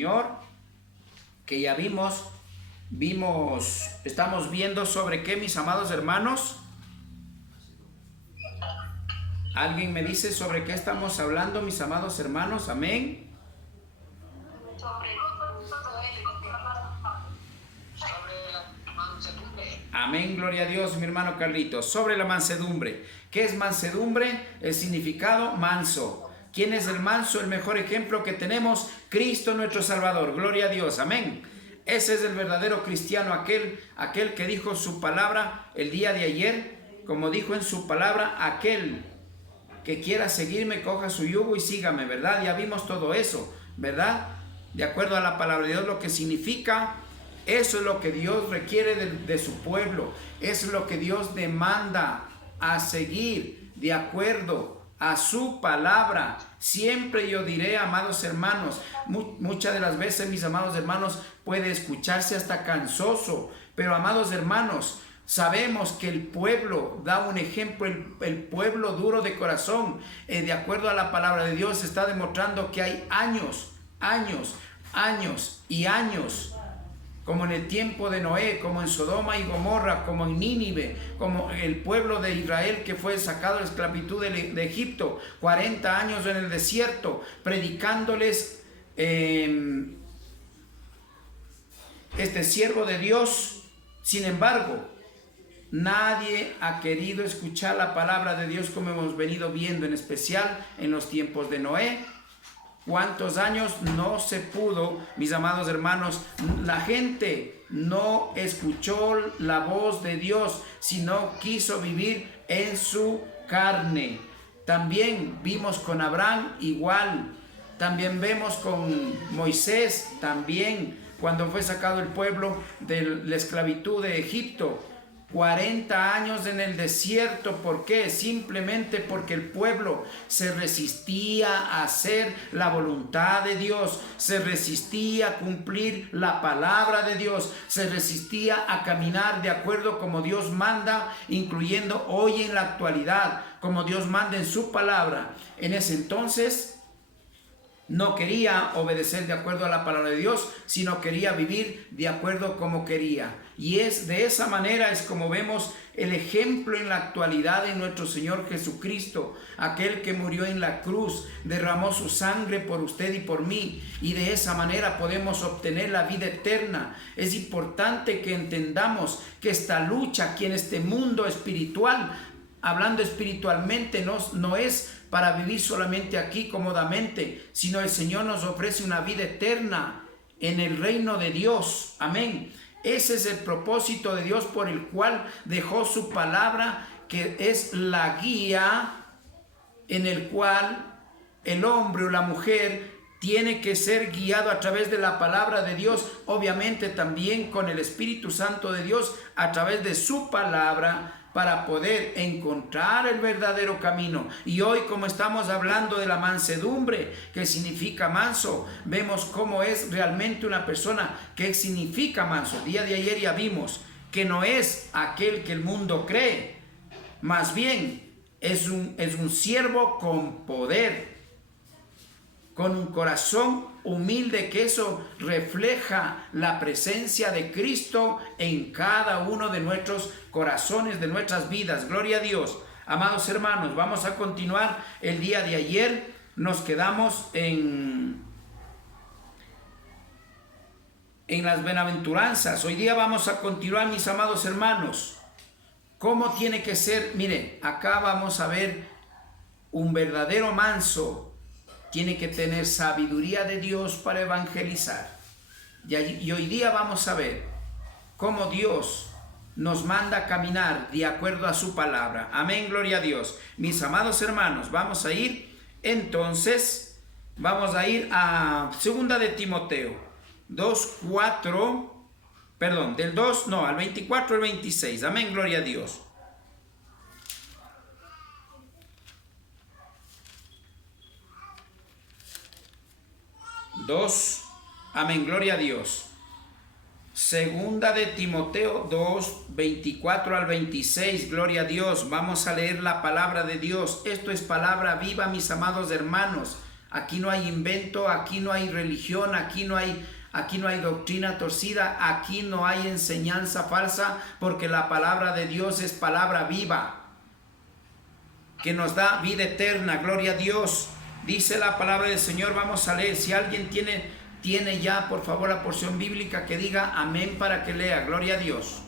Señor, que ya estamos viendo sobre qué, mis amados hermanos. ¿Alguien me dice sobre qué estamos hablando, mis amados hermanos? Amén. Amén, gloria a Dios, mi hermano Carlitos. Sobre la mansedumbre. ¿Qué es mansedumbre? El significado: manso. ¿Quién es el manso? El mejor ejemplo que tenemos, Cristo nuestro Salvador. Gloria a Dios, amén. Ese es el verdadero cristiano, aquel que dijo su palabra el día de ayer, como dijo en su palabra: aquel que quiera seguirme, coja su yugo y sígame, ¿verdad? Ya vimos todo eso, ¿verdad? De acuerdo a la palabra de Dios, lo que significa. Eso es lo que Dios requiere de su pueblo. Eso es lo que Dios demanda a seguir de acuerdo a su palabra. Siempre yo diré, amados hermanos, muchas de las veces, mis amados hermanos, puede escucharse hasta cansoso, pero amados hermanos, sabemos que el pueblo da un ejemplo, el pueblo duro de corazón, de acuerdo a la palabra de Dios, está demostrando que hay años, como en el tiempo de Noé, como en Sodoma y Gomorra, como en Nínive, como el pueblo de Israel que fue sacado de la esclavitud de Egipto, 40 años en el desierto, predicándoles este siervo de Dios. Sin embargo, nadie ha querido escuchar la palabra de Dios, como hemos venido viendo, en especial en los tiempos de Noé. ¿Cuántos años no se pudo, mis amados hermanos? La gente no escuchó la voz de Dios, sino quiso vivir en su carne. También vimos con Abraham igual. También vemos con Moisés, también cuando fue sacado el pueblo de la esclavitud de Egipto. 40 años en el desierto. ¿Por qué? Simplemente porque el pueblo se resistía a hacer la voluntad de Dios, se resistía a cumplir la palabra de Dios, se resistía a caminar de acuerdo como Dios manda, incluyendo hoy en la actualidad, como Dios manda en su palabra. En ese entonces no quería obedecer de acuerdo a la palabra de Dios, sino quería vivir de acuerdo como quería. Y es de esa manera es como vemos el ejemplo en la actualidad de nuestro Señor Jesucristo, aquel que murió en la cruz, derramó su sangre por usted y por mí, y de esa manera podemos obtener la vida eterna. Es importante que entendamos que esta lucha aquí en este mundo espiritual, hablando espiritualmente, no es para vivir solamente aquí cómodamente, sino el Señor nos ofrece una vida eterna en el reino de Dios. Amén. Ese es el propósito de Dios por el cual dejó su palabra, que es la guía en el cual el hombre o la mujer tiene que ser guiado a través de la palabra de Dios, obviamente también con el Espíritu Santo de Dios a través de su palabra, para poder encontrar el verdadero camino. Y hoy, como estamos hablando de la mansedumbre, que significa manso, vemos cómo es realmente una persona que significa manso. El día de ayer ya vimos que no es aquel que el mundo cree, más bien es un siervo con poder, con un corazón humilde, que eso refleja la presencia de Cristo en cada uno de nuestros corazones, de nuestras vidas. Gloria a Dios. Amados hermanos, vamos a continuar. El día de ayer nos quedamos en las bienaventuranzas. Hoy día vamos a continuar, mis amados hermanos. ¿Cómo tiene que ser? Mire, acá vamos a ver un verdadero manso. Tiene que tener sabiduría de Dios para evangelizar. Y hoy día vamos a ver cómo Dios nos manda a caminar de acuerdo a su palabra. Amén, gloria a Dios. Mis amados hermanos, vamos a ir a 2 de Timoteo 2:4, perdón, al 24 al 26. Amén, gloria a Dios. Amén, gloria a Dios. 2 de Timoteo 2, 24 al 26, gloria a Dios. Vamos a leer la palabra de Dios. Esto es palabra viva, mis amados hermanos. Aquí no hay invento, aquí no hay religión, aquí no hay doctrina torcida, aquí no hay enseñanza falsa, porque la palabra de Dios es palabra viva, que nos da vida eterna. Gloria a Dios. Dice la palabra del Señor, vamos a leer. Si alguien tiene ya, por favor, la porción bíblica, que diga amén para que lea. Gloria a Dios.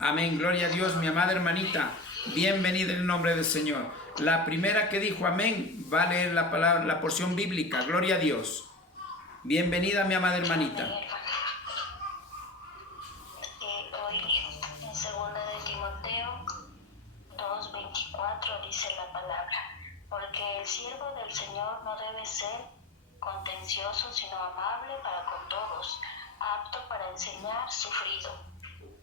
Amén, gloria a Dios, mi amada hermanita. Bienvenida en el nombre del Señor. La primera que dijo amén va a leer la palabra, la porción bíblica. Gloria a Dios. Bienvenida, mi amada hermanita. Hoy en segunda de Timoteo 2:24 dice la palabra: porque el siervo del Señor no debe ser contencioso, sino amable para con todos, apto para enseñar, sufrido,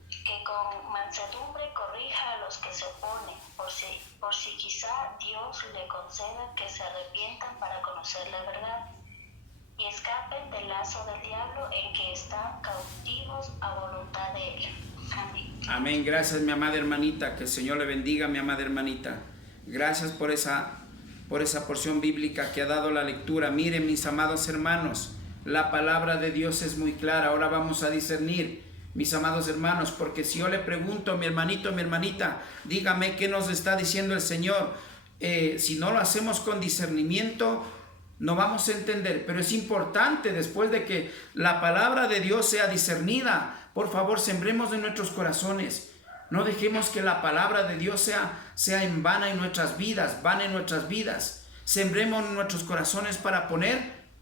que con mansedumbre corrija a los que se oponen, por si quizá Dios le conceda que se arrepientan para conocer la verdad y escapen del lazo del diablo en que están cautivos a voluntad de él. Amén. Amén. Gracias, mi amada hermanita. Que el Señor le bendiga, mi amada hermanita. Gracias por esa porción bíblica que ha dado la lectura. Miren, mis amados hermanos, la palabra de Dios es muy clara. Ahora vamos a discernir, mis amados hermanos, porque si yo le pregunto a mi hermanito, mi hermanita, dígame qué nos está diciendo el Señor. Si no lo hacemos con discernimiento, no vamos a entender. Pero es importante, después de que la palabra de Dios sea discernida, por favor, sembremos en nuestros corazones. No dejemos que la palabra de Dios sea en vana en nuestras vidas, vana en nuestras vidas. Sembremos en nuestros corazones para poner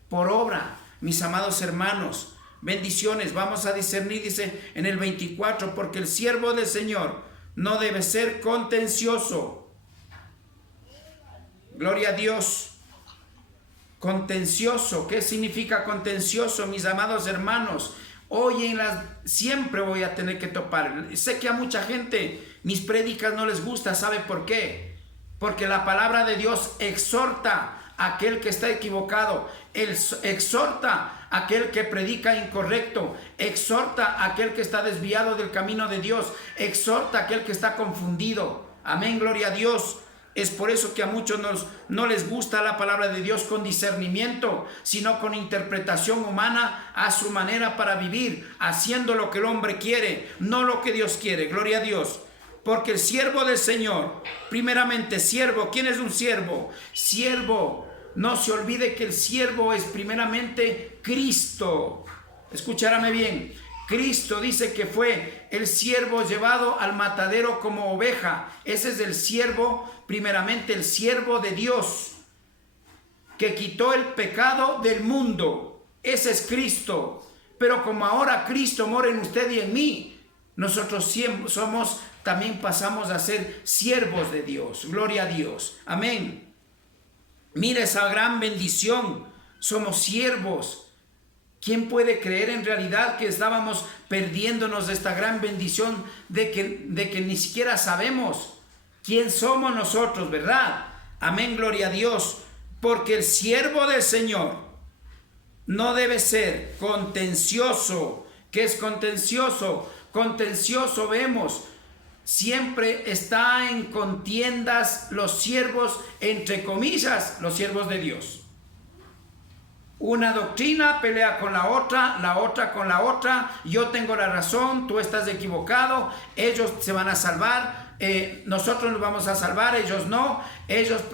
por obra, mis amados hermanos. Bendiciones, vamos a discernir, dice en el 24, porque el siervo del Señor no debe ser contencioso. Gloria a Dios. Contencioso, ¿qué significa contencioso, mis amados hermanos? Hoy siempre voy a tener que topar. Sé que a mucha gente mis prédicas no les gusta, ¿sabe por qué? Porque la palabra de Dios exhorta a aquel que está equivocado, exhorta a aquel que predica incorrecto, exhorta a aquel que está desviado del camino de Dios, exhorta a aquel que está confundido. Amén, gloria a Dios. Es por eso que a muchos no les gusta la palabra de Dios con discernimiento, sino con interpretación humana a su manera para vivir, haciendo lo que el hombre quiere, no lo que Dios quiere. Gloria a Dios. Porque el siervo del Señor, primeramente siervo, ¿quién es un siervo? Siervo, no se olvide que el siervo es primeramente Cristo. Escúchame bien. Cristo dice que fue el siervo llevado al matadero como oveja. Ese es el siervo, primeramente el siervo de Dios, que quitó el pecado del mundo. Ese es Cristo. Pero como ahora Cristo mora en usted y en mí, nosotros también pasamos a ser siervos de Dios. Gloria a Dios. Amén. Mira esa gran bendición. Somos siervos. ¿Quién puede creer en realidad que estábamos perdiéndonos de esta gran bendición de que ni siquiera sabemos quién somos nosotros, verdad? Amén, gloria a Dios. Porque el siervo del Señor no debe ser contencioso. ¿Qué es contencioso? Contencioso, vemos, siempre está en contiendas los siervos, entre comillas, los siervos de Dios. Una doctrina pelea con la otra con la otra. Yo tengo la razón, tú estás equivocado, ellos se van a salvar, nosotros nos vamos a salvar, ellos no,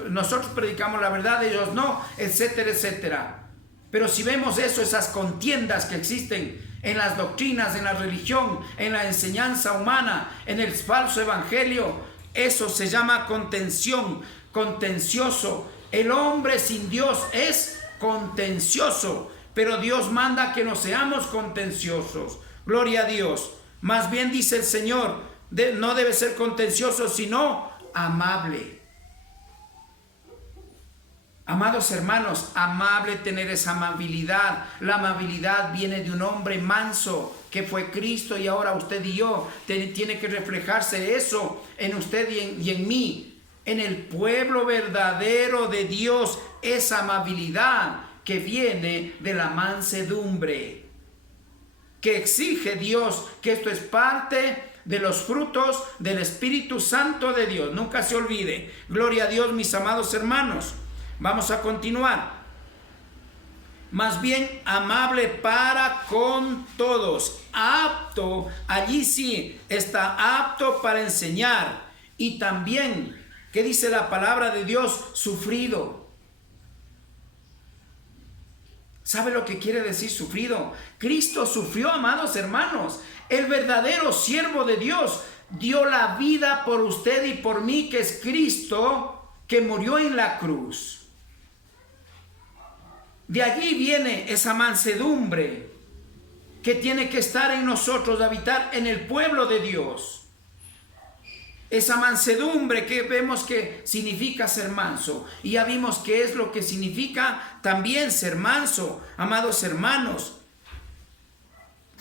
nosotros predicamos la verdad, ellos no, etcétera, etcétera. Pero si vemos eso, esas contiendas que existen en las doctrinas, en la religión, en la enseñanza humana, en el falso evangelio, eso se llama contención, contencioso. El hombre sin Dios es contencioso, pero Dios manda que no seamos contenciosos. Gloria a Dios. Más bien dice el Señor, no debe ser contencioso, sino amable. Amados hermanos, amable, tener esa amabilidad. La amabilidad viene de un hombre manso que fue Cristo, y ahora usted y yo tiene que reflejarse eso en usted y en mí. En el pueblo verdadero de Dios, esa amabilidad que viene de la mansedumbre, que exige Dios, que esto es parte de los frutos del Espíritu Santo de Dios. Nunca se olvide. Gloria a Dios, mis amados hermanos. Vamos a continuar. Más bien amable para con todos, apto, allí sí está apto para enseñar. Y también, ¿qué dice la palabra de Dios? Sufrido. ¿Sabe lo que quiere decir sufrido? Cristo sufrió, amados hermanos. El verdadero siervo de Dios dio la vida por usted y por mí, que es Cristo, que murió en la cruz. De allí viene esa mansedumbre que tiene que estar en nosotros, habitar en el pueblo de Dios. Esa mansedumbre que vemos que significa ser manso. Y ya vimos qué es lo que significa también ser manso, amados hermanos.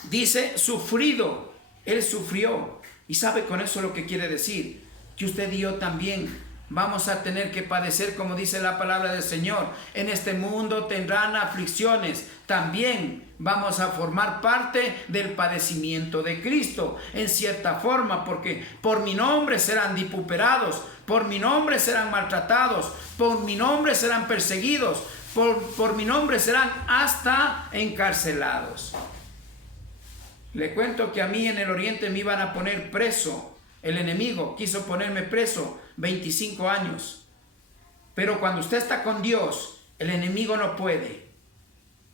Dice sufrido, Él sufrió. Y sabe con eso lo que quiere decir, que usted y yo también vamos a tener que padecer, como dice la palabra del Señor. En este mundo tendrán aflicciones. También vamos a formar parte del padecimiento de Cristo, en cierta forma, porque por mi nombre serán vituperados, por mi nombre serán maltratados, por mi nombre serán perseguidos, por mi nombre serán hasta encarcelados. Le cuento que a mí en el Oriente me iban a poner preso. El enemigo quiso ponerme preso 25 años. Pero cuando usted está con Dios, el enemigo no puede.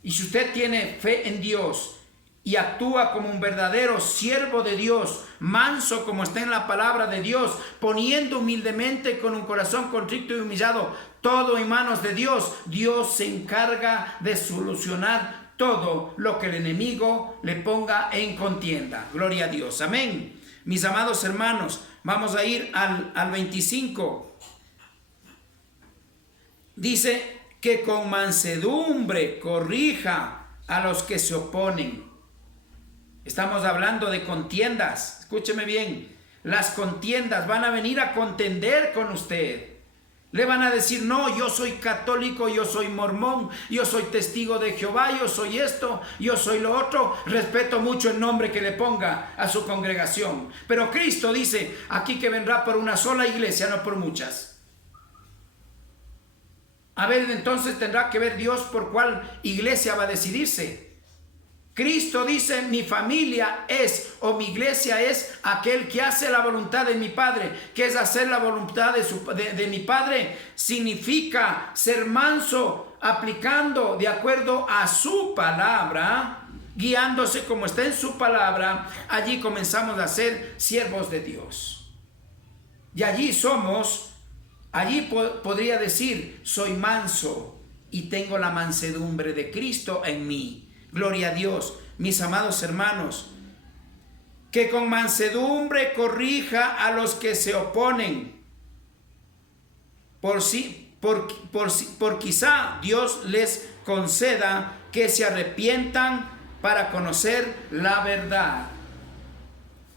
Y si usted tiene fe en Dios y actúa como un verdadero siervo de Dios, manso como está en la palabra de Dios, poniendo humildemente con un corazón contrito y humillado todo en manos de Dios, Dios se encarga de solucionar todo lo que el enemigo le ponga en contienda. Gloria a Dios. Amén. Mis amados hermanos, vamos a ir al 25. Dice que con mansedumbre corrija a los que se oponen. Estamos hablando de contiendas. Escúcheme bien. Las contiendas van a venir a contender con usted. Le van a decir, no, yo soy católico, yo soy mormón, yo soy testigo de Jehová, yo soy esto, yo soy lo otro. Respeto mucho el nombre que le ponga a su congregación. Pero Cristo dice aquí que vendrá por una sola iglesia, no por muchas. A ver, entonces tendrá que ver Dios por cuál iglesia va a decidirse. Cristo dice, mi familia es, o mi iglesia es aquel que hace la voluntad de mi Padre. ¿Qué es hacer la voluntad de mi Padre? Significa ser manso, aplicando de acuerdo a su palabra, guiándose como está en su palabra. Allí comenzamos a ser siervos de Dios. Y allí podría decir, soy manso y tengo la mansedumbre de Cristo en mí. Gloria a Dios, mis amados hermanos, que con mansedumbre corrija a los que se oponen. Por quizá Dios les conceda que se arrepientan para conocer la verdad.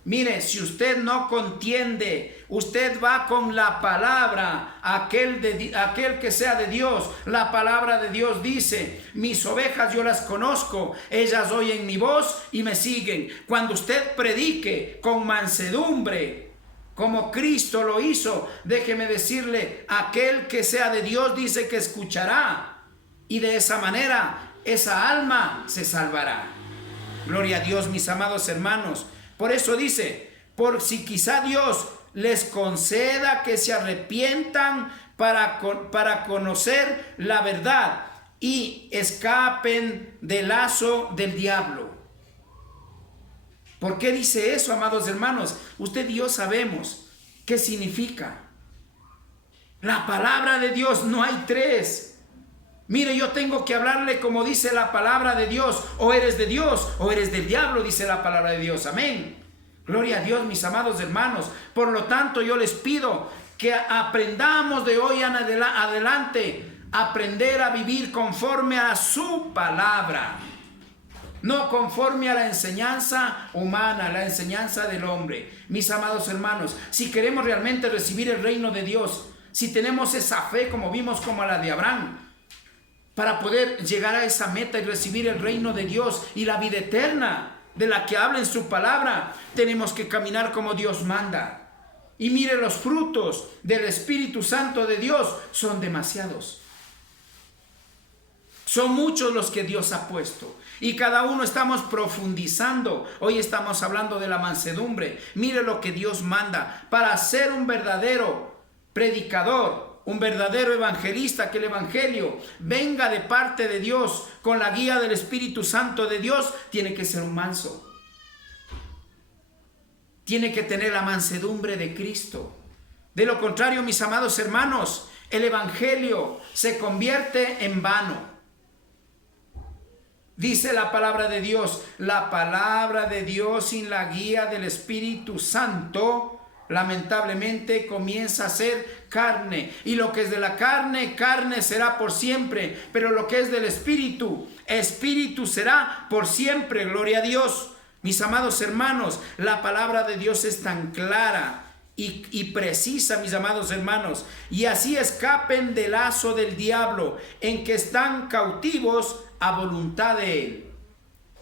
Mire, si usted no contiende, usted va con la palabra, aquel que sea de Dios. La palabra de Dios dice, mis ovejas yo las conozco, ellas oyen mi voz y me siguen. Cuando usted predique con mansedumbre, como Cristo lo hizo, déjeme decirle, aquel que sea de Dios dice que escuchará. Y de esa manera, esa alma se salvará. Gloria a Dios, mis amados hermanos. Por eso dice, por si quizá Dios les conceda que se arrepientan para conocer la verdad y escapen del lazo del diablo. ¿Por qué dice eso, amados hermanos? Usted y yo sabemos qué significa. La palabra de Dios, no hay tres. Mire, yo tengo que hablarle como dice la palabra de Dios. O eres de Dios o eres del diablo, dice la palabra de Dios. Amén. Gloria a Dios, mis amados hermanos. Por lo tanto, yo les pido que aprendamos de hoy en adelante, aprender a vivir conforme a su palabra. No conforme a la enseñanza humana, la enseñanza del hombre. Mis amados hermanos, si queremos realmente recibir el reino de Dios, si tenemos esa fe como vimos como la de Abraham, para poder llegar a esa meta y recibir el reino de Dios y la vida eterna, de la que habla en su palabra, tenemos que caminar como Dios manda. Y mire, los frutos del Espíritu Santo de Dios son demasiados. Son muchos los que Dios ha puesto. Y cada uno estamos profundizando. Hoy estamos hablando de la mansedumbre. Mire lo que Dios manda para ser un verdadero predicador, un verdadero evangelista, que el evangelio venga de parte de Dios con la guía del Espíritu Santo de Dios. Tiene que ser un manso. Tiene que tener la mansedumbre de Cristo. De lo contrario, mis amados hermanos, el evangelio se convierte en vano. Dice la palabra de Dios, la palabra de Dios sin la guía del Espíritu Santo, lamentablemente comienza a ser carne. Y lo que es de la carne, carne será por siempre. Pero lo que es del Espíritu, Espíritu será por siempre. Gloria a Dios. Mis amados hermanos, la palabra de Dios es tan clara y precisa, mis amados hermanos. Y así escapen del lazo del diablo, en que están cautivos a voluntad de él.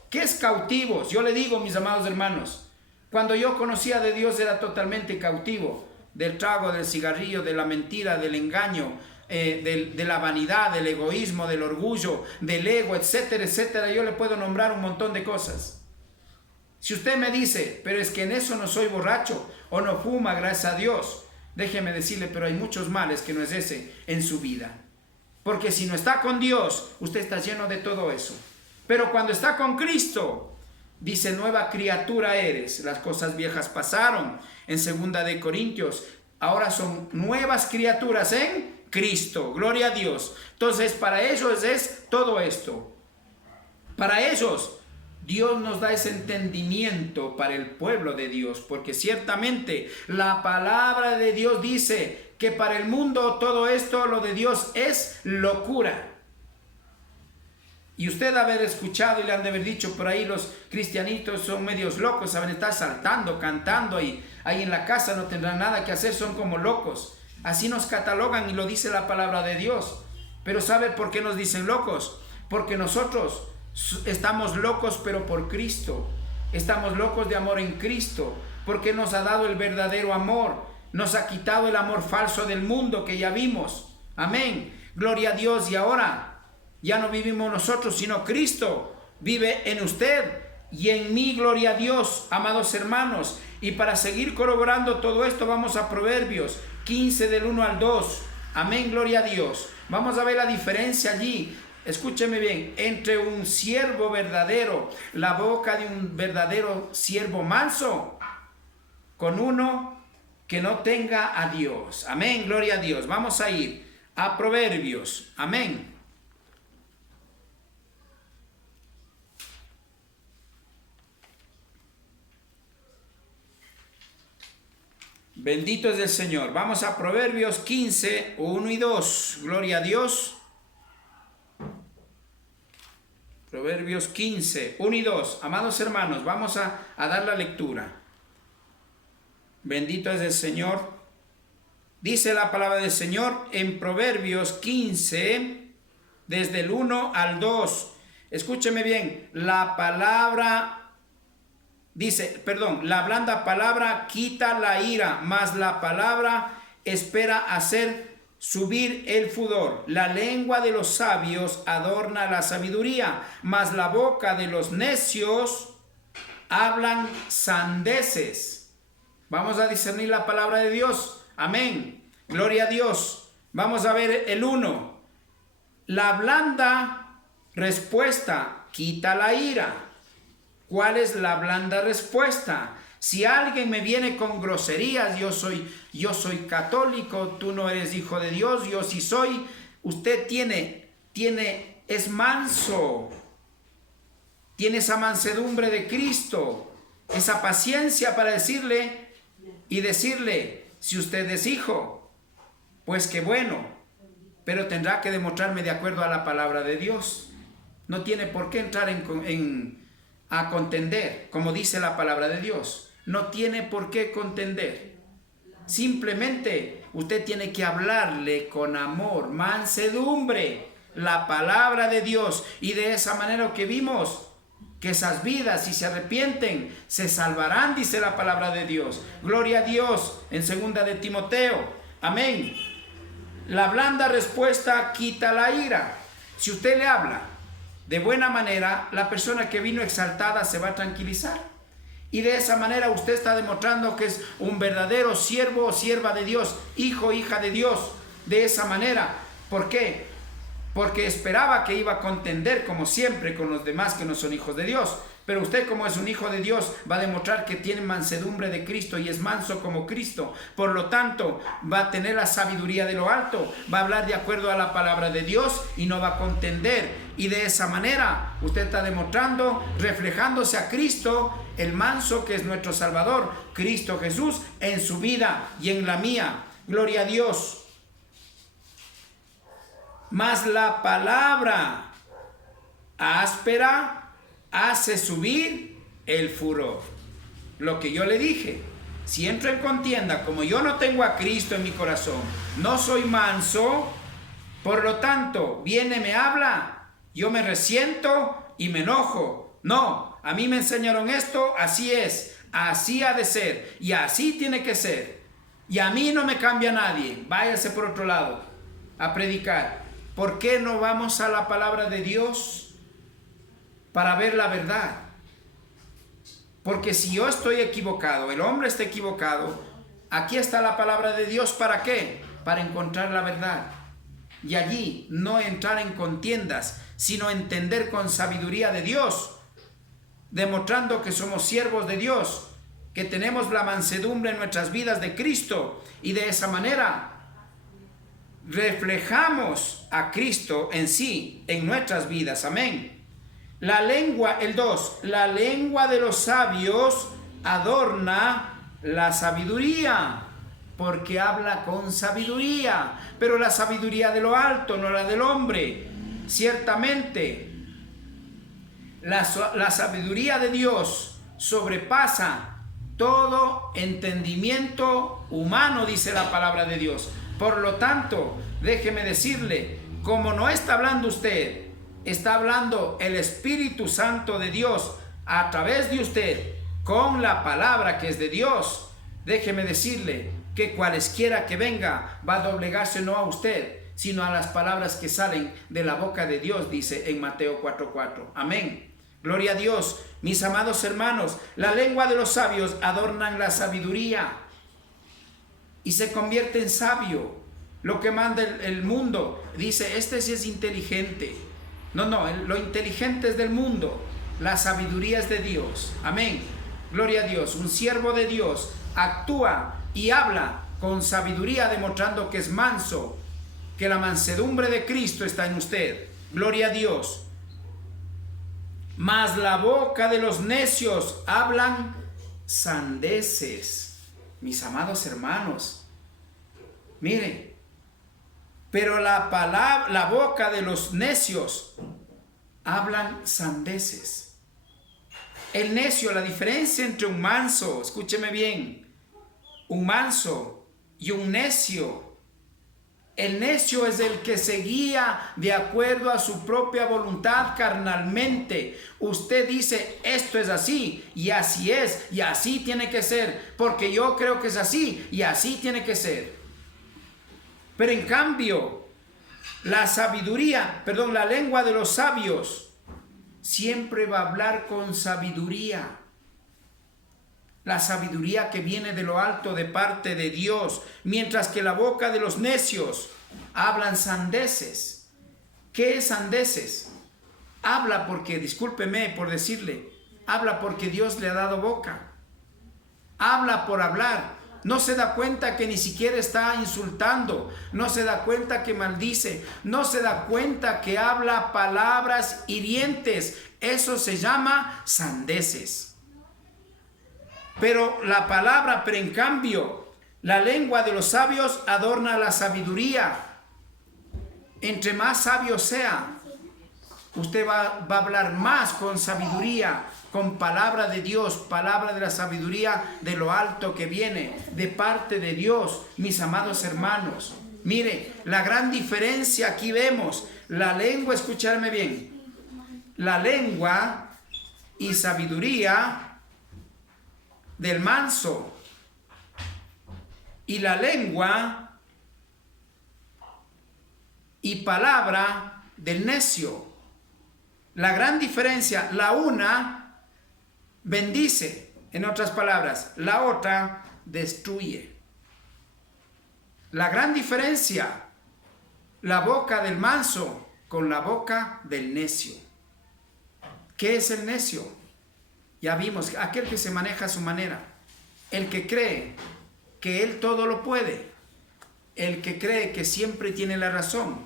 ¿Qué es cautivos? Yo le digo, mis amados hermanos, cuando yo conocía de Dios era totalmente cautivo del trago, del cigarrillo, de la mentira, del engaño, de la vanidad, del egoísmo, del orgullo, del ego, etcétera, etcétera. Yo le puedo nombrar un montón de cosas. Si usted me dice, pero es que en eso no soy borracho o no fuma, gracias a Dios, déjeme decirle, pero hay muchos males que no es ese en su vida. Porque si no está con Dios, usted está lleno de todo eso. Pero cuando está con Cristo, dice, nueva criatura eres. Las cosas viejas pasaron. En 2 de Corintios, ahora son nuevas criaturas en Cristo. Gloria a Dios. Entonces, para ellos es todo esto. Para ellos, Dios nos da ese entendimiento para el pueblo de Dios, porque ciertamente la palabra de Dios dice que para el mundo todo esto, lo de Dios, es locura. Y usted haber escuchado y le han de haber dicho por ahí, los cristianitos son medios locos, saben estar saltando, cantando y ahí en la casa no tendrán nada que hacer, son como locos. Así nos catalogan y lo dice la palabra de Dios. Pero ¿sabe por qué nos dicen locos? Porque nosotros estamos locos, pero por Cristo. Estamos locos de amor en Cristo, porque nos ha dado el verdadero amor. Nos ha quitado el amor falso del mundo que ya vimos. Amén. Gloria a Dios. Y ahora ya no vivimos nosotros, sino Cristo vive en usted y en mí. Gloria a Dios, amados hermanos. Y para seguir corroborando todo esto, vamos a Proverbios 15 del 1 al 2. Amén. Gloria a Dios. Vamos a ver la diferencia allí. Escúcheme bien, entre un siervo verdadero, la boca de un verdadero siervo manso, con uno que no tenga a Dios. Amén, gloria a Dios. Vamos a ir a Proverbios. Amén. Bendito es el Señor. Vamos a Proverbios 15, 1 y 2. Gloria a Dios. Proverbios 15, 1 y 2. Amados hermanos, vamos a dar la lectura. Bendito es el Señor. Dice la palabra del Señor en Proverbios 15, desde el 1 al 2. Escúcheme bien. La palabra, la blanda palabra quita la ira, mas la palabra espera hacer subir el furor. La lengua de los sabios adorna la sabiduría, mas la boca de los necios hablan sandeces. Vamos a discernir la palabra de Dios. Amén. Gloria a Dios. Vamos a ver el 1. La blanda respuesta quita la ira. ¿Cuál es la blanda respuesta? Si alguien me viene con groserías, yo soy católico, tú no eres hijo de Dios, yo sí soy. Usted es manso, tiene esa mansedumbre de Cristo, esa paciencia para decirle, si usted es hijo, pues qué bueno, pero tendrá que demostrarme de acuerdo a la palabra de Dios. No tiene por qué entrar a contender, como dice la palabra de Dios. No tiene por qué contender. Simplemente usted tiene que hablarle con amor, mansedumbre, la palabra de Dios. Y de esa manera que vimos que esas vidas, si se arrepienten, se salvarán, dice la palabra de Dios. Gloria a Dios, en 2 de Timoteo. Amén. La blanda respuesta quita la ira. Si usted le habla de buena manera, la persona que vino exaltada se va a tranquilizar. Y de esa manera usted está demostrando que es un verdadero siervo o sierva de Dios, hijo o hija de Dios. De esa manera. ¿Por qué? Porque esperaba que iba a contender como siempre con los demás que no son hijos de Dios. Pero usted, como es un hijo de Dios, va a demostrar que tiene mansedumbre de Cristo y es manso como Cristo. Por lo tanto, va a tener la sabiduría de lo alto, va a hablar de acuerdo a la palabra de Dios y no va a contender. Y de esa manera usted está demostrando, reflejándose a Cristo, el manso que es nuestro Salvador, Cristo Jesús, en su vida y en la mía. Gloria a Dios. Mas la palabra áspera hace subir el furor. Lo que yo le dije, si entro en contienda, como yo no tengo a Cristo en mi corazón, no soy manso, por lo tanto, viene, me habla, yo me resiento y me enojo. No, a mí me enseñaron esto, así es, así ha de ser y así tiene que ser. Y a mí no me cambia nadie, váyase por otro lado a predicar. ¿Por qué no vamos a la palabra de Dios para ver la verdad? Porque si yo estoy equivocado, el hombre está equivocado, aquí está la palabra de Dios. ¿Para qué? Para encontrar la verdad. Y allí no entrar en contiendas, sino entender con sabiduría de Dios, demostrando que somos siervos de Dios, que tenemos la mansedumbre en nuestras vidas de Cristo, y de esa manera reflejamos a Cristo en sí, en nuestras vidas. Amén. La lengua, el 2, la lengua de los sabios adorna la sabiduría, porque habla con sabiduría, pero la sabiduría de lo alto, no la del hombre. Ciertamente, la sabiduría de Dios sobrepasa todo entendimiento humano, dice la palabra de Dios. Por lo tanto, déjeme decirle, como no está hablando usted, está hablando el Espíritu Santo de Dios a través de usted, con la palabra que es de Dios. Déjeme decirle que cualesquiera que venga va a doblegarse no a usted, sino a las palabras que salen de la boca de Dios, dice en Mateo 4:4. Amén. Gloria a Dios. Mis amados hermanos, la lengua de los sabios adornan la sabiduría y se convierte en sabio. Lo que manda el mundo, dice, este sí es inteligente. No, lo inteligente es del mundo, la sabiduría es de Dios. Amén. Gloria a Dios. Un siervo de Dios actúa y habla con sabiduría, demostrando que es manso, que la mansedumbre de Cristo está en usted. Gloria a Dios. Mas la boca de los necios hablan sandeces. Mis amados hermanos, miren, pero la boca de los necios hablan sandeces. El necio, la diferencia entre un manso, escúcheme bien, un manso y un necio. El necio es el que se guía de acuerdo a su propia voluntad carnalmente. Usted dice, esto es así, y así es, y así tiene que ser, porque yo creo que es así, y así tiene que ser. Pero en cambio, la lengua de los sabios siempre va a hablar con sabiduría. La sabiduría que viene de lo alto de parte de Dios, mientras que la boca de los necios hablan sandeces. ¿Qué es sandeces? Habla porque, discúlpeme por decirle, habla porque Dios le ha dado boca. Habla por hablar. No se da cuenta que ni siquiera está insultando, no se da cuenta que maldice, no se da cuenta que habla palabras hirientes. Eso se llama sandeces. Pero en cambio, la lengua de los sabios adorna la sabiduría. Entre más sabio sea, usted va a hablar más con sabiduría, con palabra de Dios, palabra de la sabiduría de lo alto que viene de parte de Dios, mis amados hermanos. Mire, la gran diferencia aquí vemos, la lengua, escucharme bien, la lengua y sabiduría del manso, y la lengua y palabra del necio. La gran diferencia, la una bendice, en otras palabras, la otra destruye. La gran diferencia, la boca del manso con la boca del necio. ¿Qué es el necio? Ya vimos, aquel que se maneja a su manera, el que cree que él todo lo puede, el que cree que siempre tiene la razón,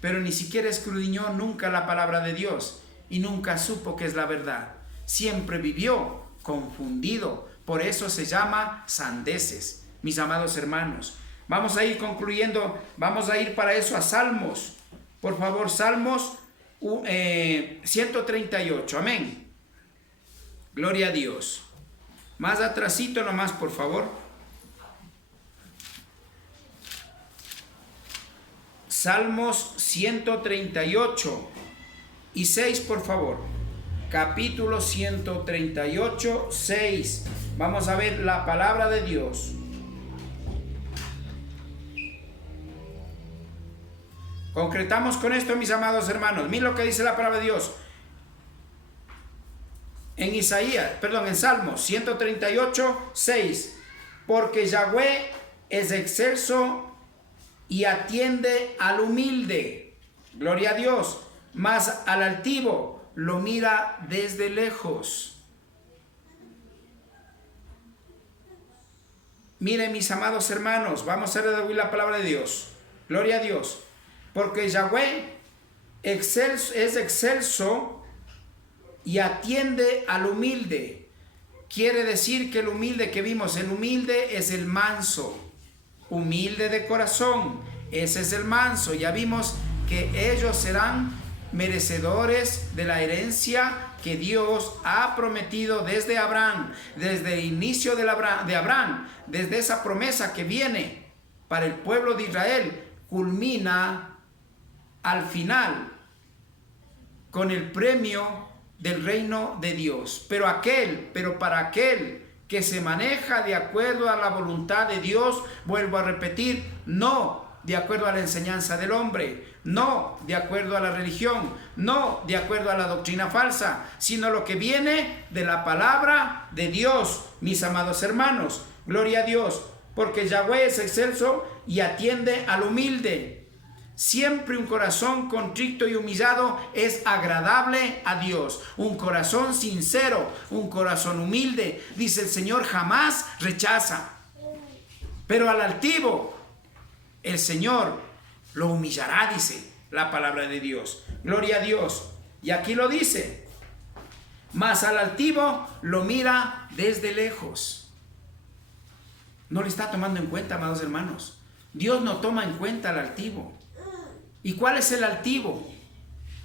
pero ni siquiera escudriñó nunca la palabra de Dios y nunca supo que es la verdad. Siempre vivió confundido, por eso se llama sandeces, mis amados hermanos. Vamos a ir concluyendo, vamos a ir para eso a Salmos. Por favor, Salmos 138, amén. Gloria a Dios. Más atrasito nomás, por favor. Salmos 138 y 6, por favor. Capítulo 138, 6. Vamos a ver la palabra de Dios. Concretamos con esto, mis amados hermanos. Miren lo que dice la palabra de Dios. En Salmos 138, 6. Porque Yahweh es excelso y atiende al humilde. Gloria a Dios. Mas al altivo lo mira desde lejos. Miren, mis amados hermanos, vamos a redarguir la palabra de Dios. Gloria a Dios. Porque Yahweh es excelso y atiende al humilde. Quiere decir que el humilde que vimos, el humilde es el manso, humilde de corazón, ese es el manso. Ya vimos que ellos serán merecedores de la herencia que Dios ha prometido desde Abraham, desde el inicio de Abraham, desde esa promesa que viene para el pueblo de Israel, culmina al final con el premio del reino de Dios. Pero para aquel que se maneja de acuerdo a la voluntad de Dios, vuelvo a repetir, no de acuerdo a la enseñanza del hombre, no de acuerdo a la religión, no de acuerdo a la doctrina falsa, sino lo que viene de la palabra de Dios, mis amados hermanos. Gloria a Dios, porque Yahweh es excelso y atiende al humilde. Siempre un corazón contrito y humillado es agradable a Dios. Un corazón sincero, un corazón humilde, dice el Señor, jamás rechaza. Pero al altivo, el Señor lo humillará, dice la palabra de Dios. Gloria a Dios. Y aquí lo dice. Mas al altivo lo mira desde lejos. No le está tomando en cuenta, amados hermanos. Dios no toma en cuenta al altivo. ¿Y cuál es el altivo?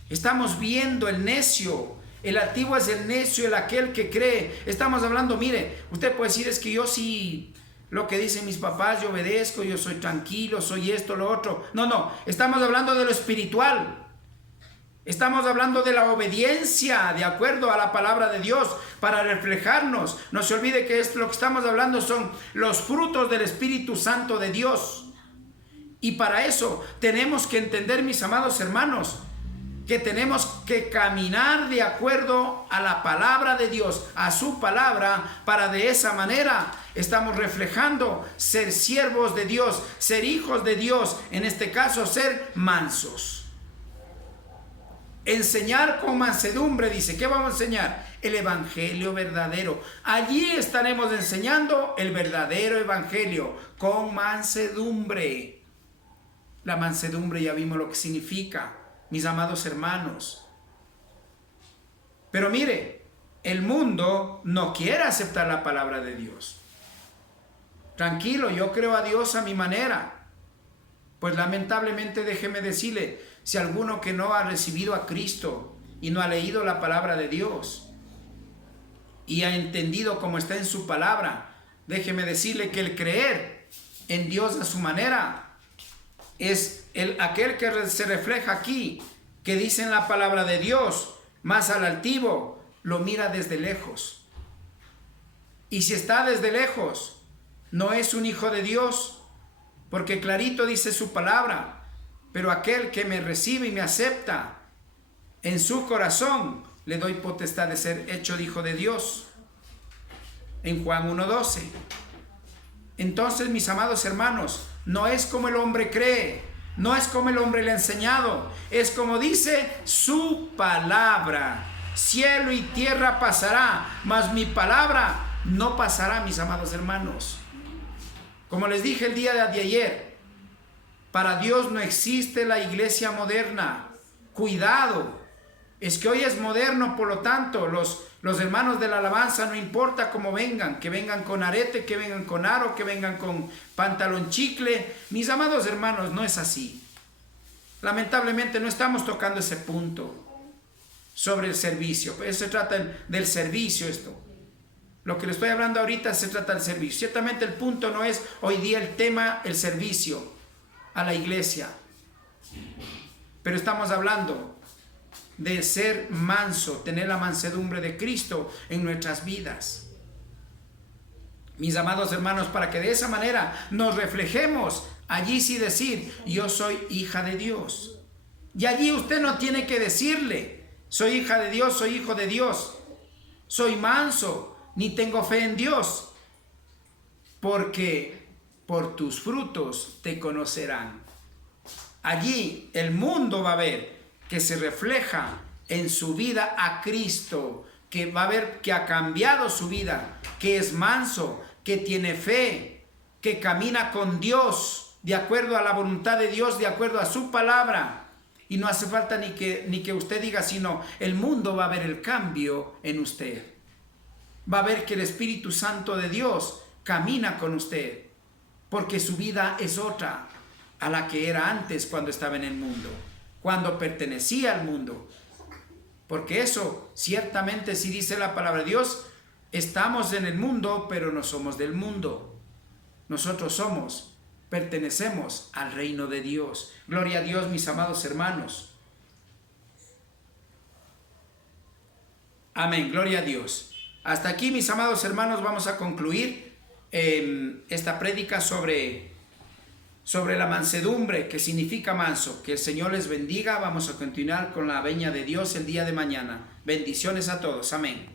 Estamos viendo el necio. El altivo es el necio, el aquel que cree. Estamos hablando, mire, usted puede decir, es que yo sí, lo que dicen mis papás, yo obedezco, yo soy tranquilo, soy esto, lo otro. No, estamos hablando de lo espiritual. Estamos hablando de la obediencia de acuerdo a la palabra de Dios para reflejarnos. No se olvide que lo que estamos hablando son los frutos del Espíritu Santo de Dios. Y para eso tenemos que entender, mis amados hermanos, que tenemos que caminar de acuerdo a la palabra de Dios, a su palabra, para de esa manera estamos reflejando ser siervos de Dios, ser hijos de Dios, en este caso ser mansos. Enseñar con mansedumbre, dice. ¿Qué vamos a enseñar? El evangelio verdadero. Allí estaremos enseñando el verdadero evangelio con mansedumbre. La mansedumbre ya vimos lo que significa, mis amados hermanos. Pero mire, el mundo no quiere aceptar la palabra de Dios. Tranquilo, yo creo a Dios a mi manera. Pues lamentablemente déjeme decirle, si alguno que no ha recibido a Cristo y no ha leído la palabra de Dios y ha entendido cómo está en su palabra, déjeme decirle que el creer en Dios a su manera es aquel que se refleja aquí, que dice en la palabra de Dios, más al altivo lo mira desde lejos. Y si está desde lejos, no es un hijo de Dios, porque clarito dice su palabra, pero aquel que me recibe y me acepta en su corazón, le doy potestad de ser hecho de hijo de Dios. En Juan 1:12. Entonces, mis amados hermanos, no es como el hombre cree, no es como el hombre le ha enseñado, es como dice su palabra. Cielo y tierra pasará, mas mi palabra no pasará, mis amados hermanos. Como les dije el día de ayer, para Dios no existe la iglesia moderna. Cuidado, es que hoy es moderno, por lo tanto, los hermanos de la alabanza, no importa cómo vengan, que vengan con arete, que vengan con aro, que vengan con pantalón chicle. Mis amados hermanos, no es así. Lamentablemente no estamos tocando ese punto sobre el servicio. Eso se trata del servicio esto. Lo que le estoy hablando ahorita se trata del servicio. Ciertamente el punto no es hoy día el tema, el servicio a la iglesia. Pero estamos hablando de ser manso, tener la mansedumbre de Cristo en nuestras vidas. Mis amados hermanos, para que de esa manera nos reflejemos, allí sí decir, yo soy hija de Dios. Y allí usted no tiene que decirle, soy hija de Dios, soy hijo de Dios, soy manso, ni tengo fe en Dios, porque por tus frutos te conocerán. Allí el mundo va a ver que se refleja en su vida a Cristo, que va a ver que ha cambiado su vida, que es manso, que tiene fe, que camina con Dios, de acuerdo a la voluntad de Dios, de acuerdo a su palabra. Y no hace falta ni que usted diga, sino el mundo va a ver el cambio en usted. Va a ver que el Espíritu Santo de Dios camina con usted, porque su vida es otra a la que era antes cuando estaba en el mundo, cuando pertenecía al mundo. Porque eso, ciertamente, si dice la palabra de Dios, estamos en el mundo, pero no somos del mundo. Nosotros pertenecemos al reino de Dios. Gloria a Dios, mis amados hermanos. Amén, gloria a Dios. Hasta aquí, mis amados hermanos, vamos a concluir esta prédica sobre la mansedumbre, que significa manso. Que el Señor les bendiga. Vamos a continuar con la veña de Dios el día de mañana. Bendiciones a todos. Amén.